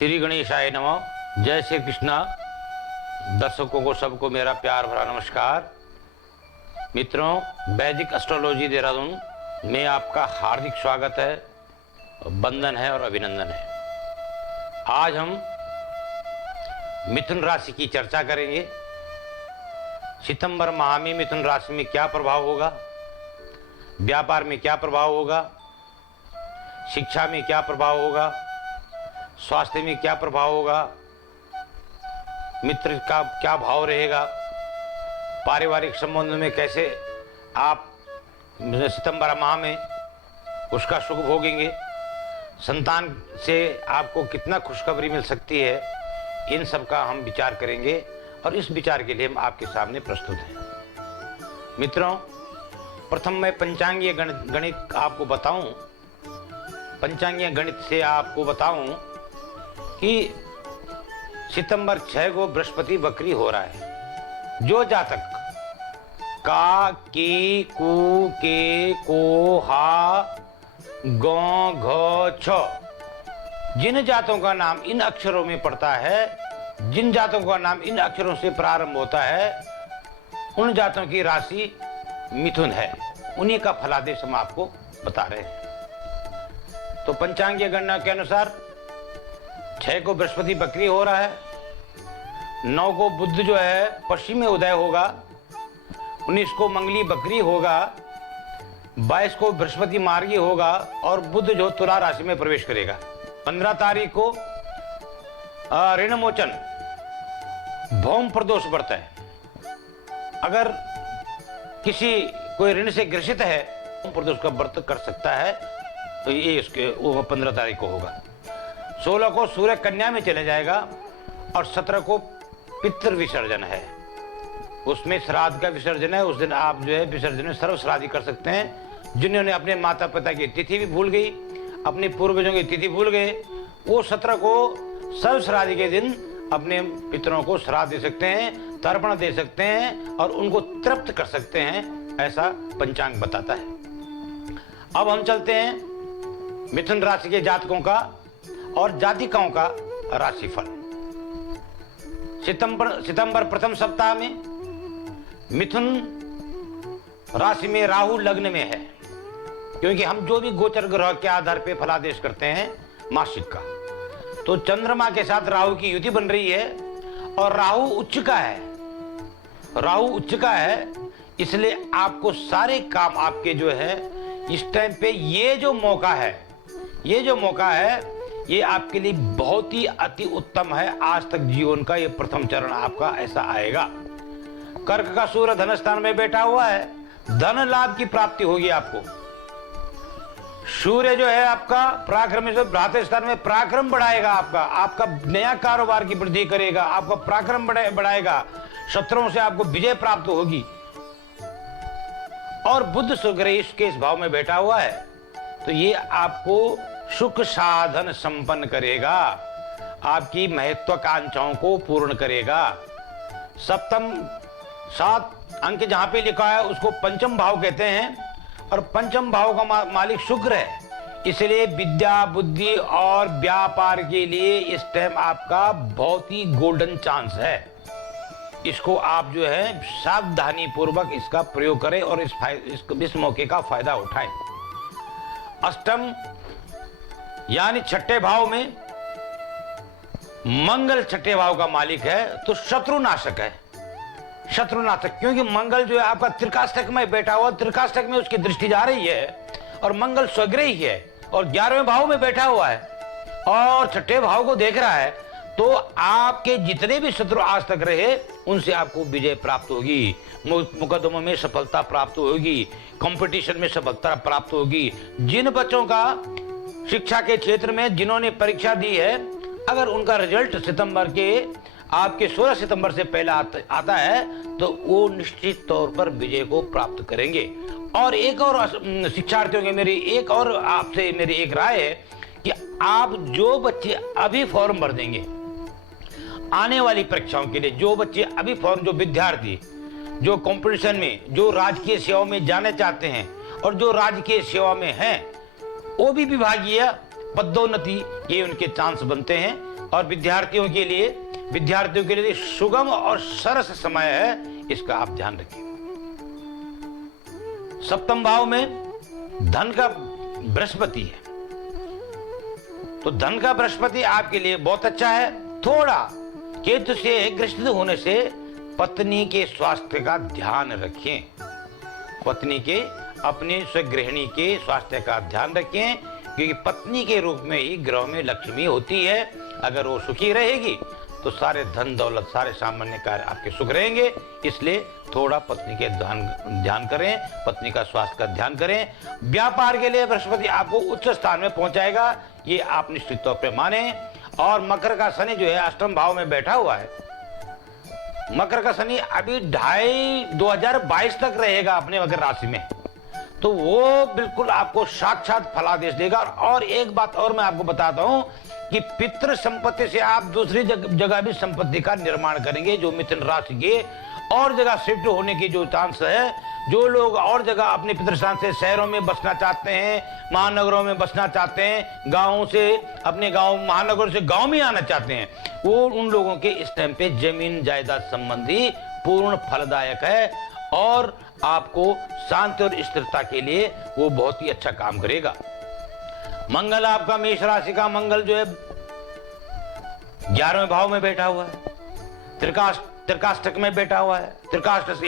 श्री गणेशाय नमः। जय श्री कृष्णा। दर्शकों को सबको मेरा प्यार भरा नमस्कार। मित्रों, वैदिक एस्ट्रोलॉजी देहरादून में आपका हार्दिक स्वागत है, वंदन है और अभिनंदन है। आज हम मिथुन राशि की चर्चा करेंगे। सितंबर माह में मिथुन राशि में क्या प्रभाव होगा, व्यापार में क्या प्रभाव होगा, शिक्षा में क्या प्रभाव होगा, स्वास्थ्य में क्या प्रभाव होगा, मित्र का क्या भाव रहेगा, पारिवारिक संबंध में कैसे आप सितंबर माह में उसका सुख भोगेंगे, संतान से आपको कितना खुशखबरी मिल सकती है, इन सब का हम विचार करेंगे और इस विचार के लिए हम आपके सामने प्रस्तुत हैं। मित्रों, प्रथम मैं पंचांगीय गणित आपको बताऊं। पंचांगीय गणित से आपको बताऊं कि सितंबर 6 को बृहस्पति वक्री हो रहा है। जो जातक का, की, कु, के, को, हा, गौ, घ, छ जिन जातों का नाम इन अक्षरों में पड़ता है, जिन जातों का नाम इन अक्षरों से प्रारंभ होता है, उन जातों की राशि मिथुन है। उन्हीं का फलादेश हम आपको बता रहे हैं। तो पंचांगीय गणना के अनुसार 6 को बृहस्पति वक्री हो रहा है, 9 को बुध जो है पश्चिम में उदय होगा, 19 को मंगली वक्री होगा, 22 को बृहस्पति मार्गी होगा और बुध जो तुला राशि में प्रवेश करेगा। 15 तारीख को ऋण मोचन भौम प्रदोष व्रत है। अगर किसी कोई ऋण से ग्रसित है तो प्रदोष का व्रत कर सकता है, तो ये इसके 15 तारीख को होगा। 16 को सूर्य कन्या में चले जाएगा और 17 को पितृ विसर्जन है। उसमें श्राद्ध का विसर्जन है। उस दिन आप जो है विसर्जन में सर्व श्राद्ध कर सकते हैं। जिन्होंने अपने माता पिता की तिथि भी भूल गई, अपने पूर्वजों की तिथि भूल गए, वो 17 को सर्व श्राद्ध के दिन अपने पितरों को श्राद्ध दे सकते हैं, तर्पण दे सकते हैं और उनको तृप्त कर सकते हैं, ऐसा पंचांग बताता है। अब हम चलते हैं मिथुन राशि के जातकों का और जातिकाओं का राशिफल। सितंबर प्रथम सप्ताह में मिथुन राशि में राहु लग्न में है, क्योंकि हम जो भी गोचर ग्रह के आधार पर फलादेश करते हैं मासिक का, तो चंद्रमा के साथ राहु की युति बन रही है और राहु उच्च का है। राहु उच्च का है, इसलिए आपको सारे काम आपके जो है इस टाइम पे ये जो मौका है ये आपके लिए बहुत ही अति उत्तम है। आज तक जीवन का ये प्रथम चरण आपका ऐसा आएगा। कर्क का सूर्य धन स्थान में बैठा हुआ है, धन लाभ की प्राप्ति होगी आपको। सूर्य जो है आपका पराक्रम से भ्रातृ स्थान में पराक्रम बढ़ाएगा, आपका नया कारोबार की वृद्धि करेगा, आपका पराक्रम बढ़ाएगा, शत्रुओं से आपको विजय प्राप्त होगी। और बुध सुग्रह के इस भाव में बैठा हुआ है, तो ये आपको सुख साधन संपन्न करेगा, आपकी महत्वाकांक्षाओं को पूर्ण करेगा। सप्तम 7 अंक जहां पे लिखा है उसको पंचम भाव कहते हैं और पंचम भाव का मालिक शुक्र है, इसलिए विद्या, बुद्धि और व्यापार के लिए इस टाइम आपका बहुत ही गोल्डन चांस है। इसको आप जो है सावधानी पूर्वक इसका प्रयोग करें और इस मौके का फायदा उठाएं। अष्टम यानी छठे भाव में मंगल छठे भाव का मालिक है, तो शत्रुनाशक है। शत्रुनाशक क्योंकि मंगल जो है आपका त्रिकाष्टक में बैठा हुआ, त्रिकाष्टक में उसकी दृष्टि जा रही है और मंगल स्वग्रही है और 11वें भाव में बैठा हुआ है और छठे भाव को देख रहा है, तो आपके जितने भी शत्रु आज तक रहे उनसे आपको विजय प्राप्त होगी, मुकदमों में सफलता प्राप्त होगी, कंपटीशन में सफलता प्राप्त होगी। जिन बच्चों का शिक्षा के क्षेत्र में जिन्होंने परीक्षा दी है, अगर उनका रिजल्ट सितंबर के आपके 16 सितंबर से पहले आता है तो वो निश्चित तौर पर विजय को प्राप्त करेंगे। और एक और शिक्षार्थियों के मेरी एक और आपसे मेरी एक राय है कि आप जो बच्चे अभी फॉर्म भर देंगे आने वाली परीक्षाओं के लिए, जो बच्चे अभी फॉर्म, जो विद्यार्थी जो कंपटीशन में, जो राजकीय सेवा में जाना चाहते हैं और जो राजकीय सेवा में हैं, वो भी विभागीय पदोन्नति ये उनके चांस बनते हैं। और विद्यार्थियों के लिए सुगम और सरस समय है, इसका आप ध्यान रखिए। सप्तम भाव में धन का बृहस्पति है, तो धन का बृहस्पति आपके लिए बहुत अच्छा है। थोड़ा केतु से ग्रसित होने से पत्नी के स्वास्थ्य का ध्यान रखें, पत्नी के अपने स्वगृहिणी के स्वास्थ्य का ध्यान रखें, क्योंकि पत्नी के रूप में ही ग्रह में लक्ष्मी होती है। अगर वो सुखी रहेगी तो सारे धन दौलत, सारे सामान्य कार्य आपके सुख रहेंगे। इसलिए थोड़ा पत्नी के ध्यान करें, पत्नी का स्वास्थ्य का ध्यान करें। व्यापार के लिए बृहस्पति आपको उच्च स्थान में पहुंचाएगा, ये आप निश्चित तौर पे माने। और मकर का शनि जो है अष्टम भाव में बैठा हुआ है। मकर का शनि अभी 2022 तक रहेगा अपने मकर राशि में, तो वो बिल्कुल आपको साक्षात फलादेश देगा। और एक बात और मैं आपको बताता हूं कि पितृ संपत्ति से आप दूसरी जगह भी संपत्ति का निर्माण करेंगे। जो मिथुन राशि के और जगह शिफ्ट होने की जो चांस है, जो लोग और जगह अपने पितृ स्थान से शहरों में बसना चाहते हैं, महानगरों में बसना चाहते हैं, गांवों से अपने गांव, महानगरों से गांव में आना चाहते हैं, वो उन लोगों के इस टाइम पे जमीन जायदाद संबंधी पूर्ण फलदायक है और आपको शांति और स्थिरता के लिए वो बहुत ही अच्छा काम करेगा। मंगल आपका मेष राशि का मंगल जो है 11वें भाव में बैठा हुआ है, त्रिकाष्टक में बैठा हुआ है। त्रिकाष्ट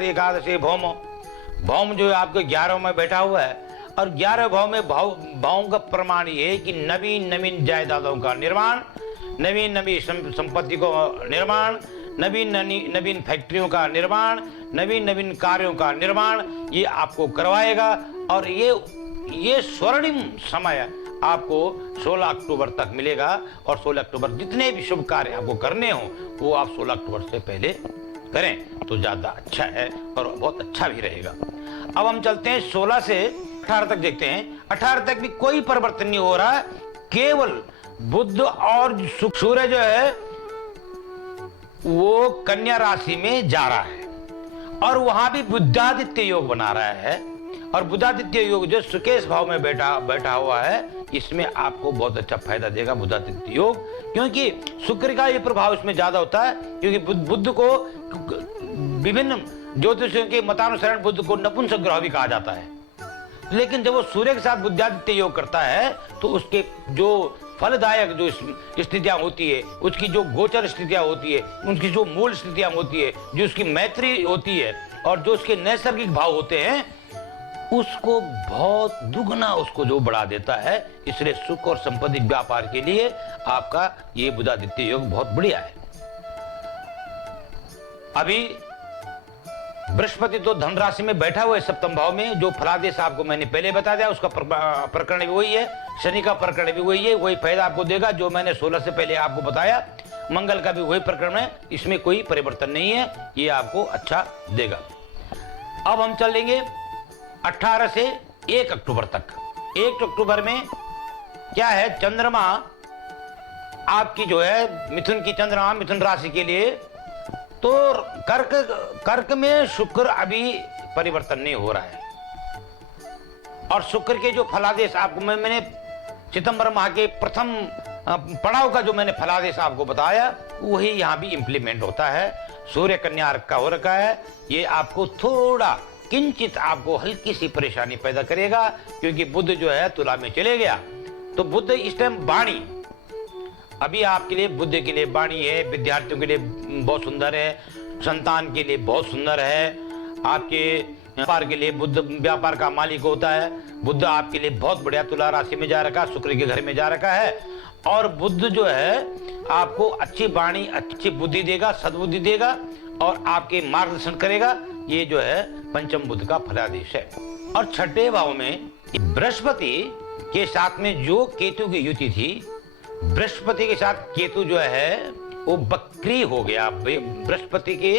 एकादशी भौम जो है आपके 11 में बैठा हुआ है। और 11 भाव में भावों का प्रमाण ये है कि नवीन जायदादों का निर्माण, नवीन संपत्ति को निर्माण, नवीन फैक्ट्रियों का निर्माण, नवीन कार्यों का निर्माण ये आपको करवाएगा। और ये स्वर्णिम समय आपको 16 अक्टूबर तक मिलेगा। और 16 अक्टूबर जितने भी शुभ कार्य आपको करने हो वो आप 16 अक्टूबर से पहले करें तो ज्यादा अच्छा है और बहुत अच्छा भी रहेगा। अब हम चलते हैं 16 से 18 तक देखते हैं। 18 तक भी कोई परिवर्तन नहीं हो रहा है, केवल बुध और सूर्य जो है वो कन्या राशि में जा रहा है और वहां भी बुधादित्य योग बना रहा है। और बुधादित्य योग जो सुकेश भाव में बैठा हुआ है, इसमें आपको बहुत अच्छा फायदा देगा बुधादित्य योग, क्योंकि शुक्र का ये प्रभाव इसमें ज्यादा होता है। क्योंकि बुध को विभिन्न ज्योतिषियों के मतानुसार बुध को नपुंसक ग्रह भी कहा जाता है, लेकिन जब वो सूर्य के साथ बुधादित्य योग करता है तो उसके जो फलदायक जो स्थितियां होती है, उसकी जो गोचर स्थितियां होती है, उनकी जो मूल स्थितियां होती है, जो उसकी मैत्री होती है और जो उसके नैसर्गिक भाव होते हैं, उसको बहुत दुगना उसको जो बढ़ा देता है। इसलिए सुख और संपत्ति व्यापार के लिए आपका ये बुधादित्य योग बहुत बढ़िया है। अभी बृहस्पति तो धन राशि में बैठा हुआ है सप्तम भाव में, जो फलादेश आपको मैंने पहले बता दिया, उसका प्रकरण भी वही है, शनि का प्रकरण भी वही है, वही फायदा आपको देगा जो मैंने 16 से पहले आपको बताया। मंगल का भी वही प्रकरण है, इसमें कोई परिवर्तन नहीं है, ये आपको अच्छा देगा। अब हम चलेंगे 18 से 1 अक्टूबर तक। 1 अक्टूबर में क्या है, चंद्रमा आपकी जो है मिथुन की चंद्रमा मिथुन राशि के लिए, तो कर्क में शुक्र अभी परिवर्तन नहीं हो रहा है। और शुक्र के जो फलादेश आपको मैंने सितंबर माह के प्रथम पड़ाव का जो मैंने फलादेश आपको बताया वही यहां भी इंप्लीमेंट होता है। सूर्य कन्या का हो रखा है, ये आपको थोड़ा किंचित आपको हल्की सी परेशानी पैदा करेगा, क्योंकि बुध जो है तुला में चले गया। तो बुध इस टाइम वाणी अभी आपके लिए, बुध के लिए वाणी है, विद्यार्थियों के लिए बहुत सुंदर है, संतान के लिए बहुत सुंदर है, आपके व्यापार के लिए बुध व्यापार का मालिक होता है। बुध आपके लिए बहुत बढ़िया तुला राशि में जा रखा, शुक्र के घर में जा रखा है। और बुध जो है आपको अच्छी वाणी, अच्छी बुद्धि देगा, सद्बुद्धि देगा और आपके मार्गदर्शन करेगा। ये जो है पंचम बुध का फलादेश है। और छठे भाव में बृहस्पति के साथ में जो केतु की युति थी, बृहस्पति के साथ केतु जो है वो बकरी हो गया, बृहस्पति के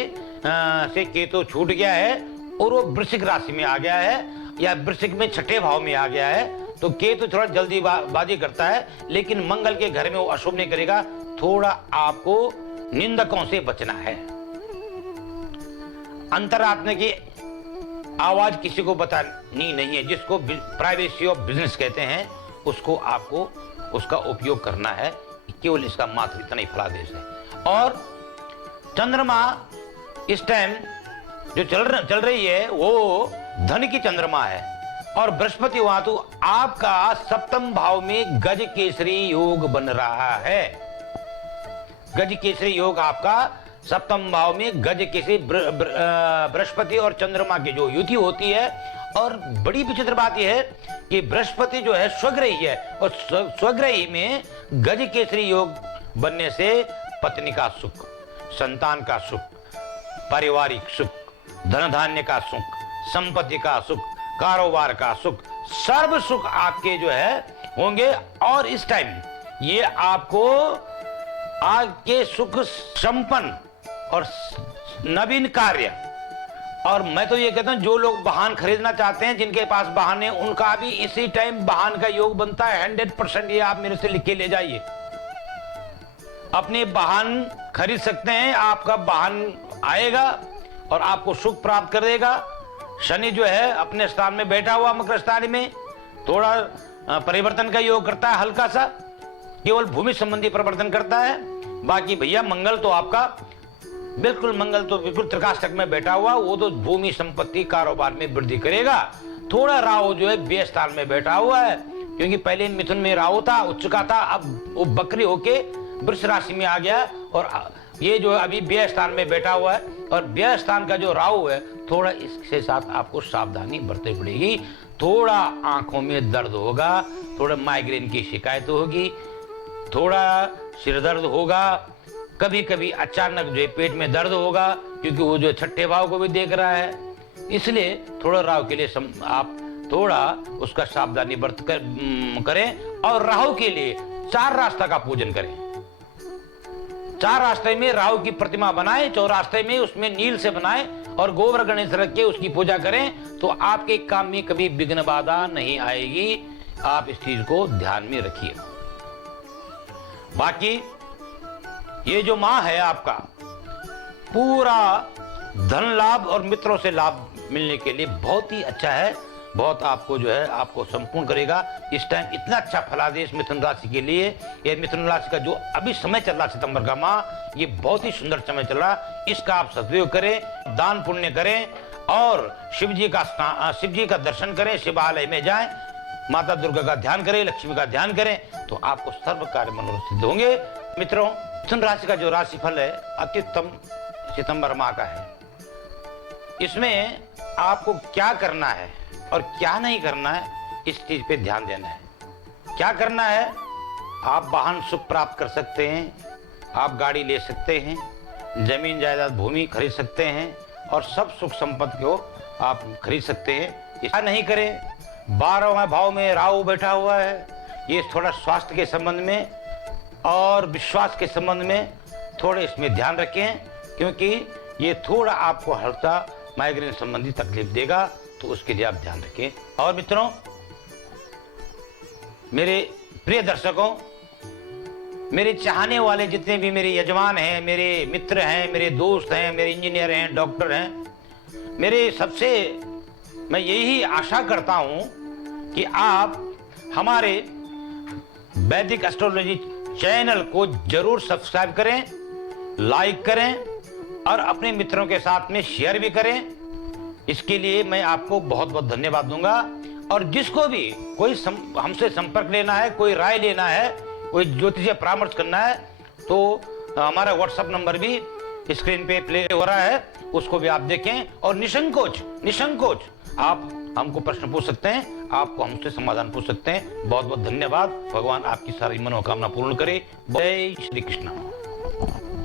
से केतु छूट गया है और वो वृश्चिक राशि में आ गया है, या वृश्चिक में छठे भाव में आ गया है। तो केतु थोड़ा जल्दीबाजी करता है, लेकिन मंगल के घर में वो अशुभ नहीं करेगा। थोड़ा आपको निंदकों से बचना है। अंतरात्मा की आवाज किसी को बतानी नहीं है, जिसको प्राइवेसी ऑफ बिजनेस कहते हैं, उसको आपको उसका उपयोग करना है। केवल इसका मात्र इतना ही फलादेश है। और चंद्रमा इस टाइम जो चल रही है वो धन की चंद्रमा है, और बृहस्पति वहां तो आपका सप्तम भाव में गज केसरी योग बन रहा है। गज केसरी योग आपका सप्तम भाव में गज केसरी बृहस्पति और चंद्रमा की जो युति होती है। और बड़ी विचित्र बात यह है कि बृहस्पति जो है स्वग्रही है, और स्वग्रही में गज केसरी योग बनने से पत्नी का सुख, संतान का सुख, पारिवारिक सुख, धन धान्य का सुख, संपत्ति का सुख, कारोबार का सुख, सर्व सुख आपके जो है होंगे। और इस टाइम ये आपको आपके सुख संपन्न और नवीन कार्य, और मैं तो ये कहता हूं जो लोग वाहन खरीदना चाहते हैं, जिनके पास वाहन है, उनका भी इसी टाइम वाहन का योग बनता है 100%। ये आप मेरे से लिख के ले जाइए, अपने वाहन खरीद सकते हैं, आपका वाहन आएगा और आपको सुख प्राप्त कर देगा। शनि जो है अपने स्थान में बैठा हुआ मकर स्थान में, थोड़ा परिवर्तन का योग करता है, हल्का सा, केवल भूमि संबंधी परिवर्तन करता है। बाकी भैया मंगल तो आपका बिल्कुल त्रिकाष्टक में बैठा हुआ, वो तो भूमि संपत्ति कारोबार में वृद्धि करेगा। थोड़ा राहु जो है व्यय स्थान में बैठा हुआ है, क्योंकि पहले मिथुन में राहु था, उच्च का था, अब वो बकरी होके वृष राशि में आ गया, और ये जो अभी व्यय स्थान में बैठा हुआ है। और व्यय स्थान का जो राहु है, थोड़ा इसके साथ आपको सावधानी बरतनी पड़ेगी। थोड़ा आंखों में दर्द होगा, थोड़ा माइग्रेन की शिकायत होगी, थोड़ा सिर दर्द होगा, कभी कभी अचानक जो है पेट में दर्द होगा, क्योंकि वो जो छठे भाव को भी देख रहा है। इसलिए थोड़ा राहु के लिए आप थोड़ा उसका सावधानी बरत करें। और राहु के लिए 4 रास्ता का पूजन करें। 4 रास्ते में राहु की प्रतिमा बनाएं, चौरास्ते में उसमें नील से बनाएं, और गोबर गणेश रख के उसकी पूजा करें, तो आपके काम में कभी विघ्न बाधा नहीं आएगी। आप इस चीज को ध्यान में रखिए। बाकी ये जो माह है आपका, पूरा धन लाभ और मित्रों से लाभ मिलने के लिए बहुत ही अच्छा है, बहुत आपको जो है आपको संपूर्ण करेगा। इस टाइम इतना अच्छा फलादेश मिथुन राशि के लिए, ये मिथुन राशि का जो अभी समय चल रहा सितंबर का माह, ये बहुत ही सुंदर समय चल रहा। इसका आप सदुपयोग करें, दान पुण्य करें, और शिव जी का दर्शन करें, शिवालय में जाएं, माता दुर्गा का ध्यान करें, लक्ष्मी का ध्यान करें, तो आपको सर्व कार्य मनोरथ सिद्ध होंगे। मित्रों, मिथुन राशि का जो राशिफल है अत्युत्तम सितंबर माह का है। इसमें आपको क्या करना है और क्या नहीं करना है, इस चीज पे ध्यान देना है। क्या करना है, आप वाहन सुख प्राप्त कर सकते हैं, आप गाड़ी ले सकते हैं, जमीन जायदाद भूमि खरीद सकते हैं, और सब सुख संपत्ति को आप खरीद सकते हैं। क्या नहीं करें, 12वें भाव में राहु बैठा हुआ है, ये थोड़ा स्वास्थ्य के संबंध में और विश्वास के संबंध में थोड़े इसमें ध्यान रखें, क्योंकि ये थोड़ा आपको हल्का माइग्रेन संबंधी तकलीफ देगा, तो उसके लिए आप ध्यान रखें। और मित्रों, मेरे प्रिय दर्शकों, मेरे चाहने वाले जितने भी मेरे यजमान हैं, मेरे मित्र हैं, मेरे दोस्त हैं, मेरे इंजीनियर हैं, डॉक्टर हैं, मेरे सबसे मैं यही आशा करता हूं कि आप हमारे वैदिक एस्ट्रोलॉजी चैनल को जरूर सब्सक्राइब करें, लाइक करें, और अपने मित्रों के साथ में शेयर भी करें। इसके लिए मैं आपको बहुत बहुत धन्यवाद दूंगा। और जिसको भी कोई हमसे संपर्क लेना है, कोई राय लेना है, कोई ज्योतिषीय परामर्श करना है, तो हमारा व्हाट्सएप नंबर भी स्क्रीन पे प्ले हो रहा है, उसको भी आप देखें। और निसंकोच आप हमको प्रश्न पूछ सकते हैं, आपको हमसे समाधान पूछ सकते हैं। बहुत बहुत धन्यवाद। भगवान आपकी सारी मनोकामना पूर्ण करे। जय श्री कृष्ण।